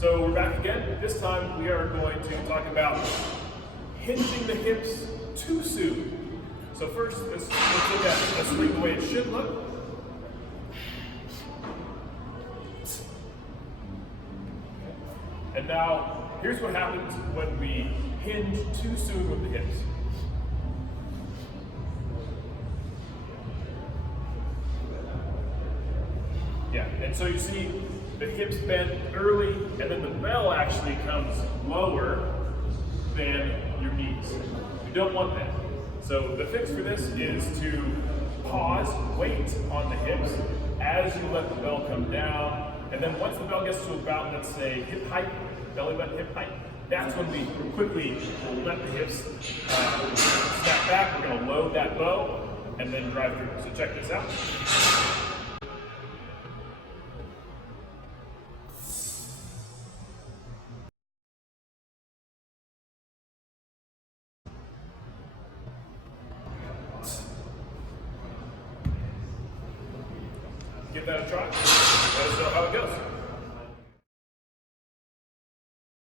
So we're back again. This time we are going to talk about hinging the hips too soon. So first, let's look at a swing the way it should look. And now, here's what happens when we hinge too soon with the hips. Yeah, and so you see the hips bend early, and then the bell actually comes lower than your knees. You don't want that. So the fix for this is to pause, wait on the hips as you let the bell come down, and then once the bell gets to about, let's say, hip height, belly button hip height, that's when we quickly let the hips snap back. We're gonna load that bow and then drive through. So check this out. Give that a try. Let us know how it goes.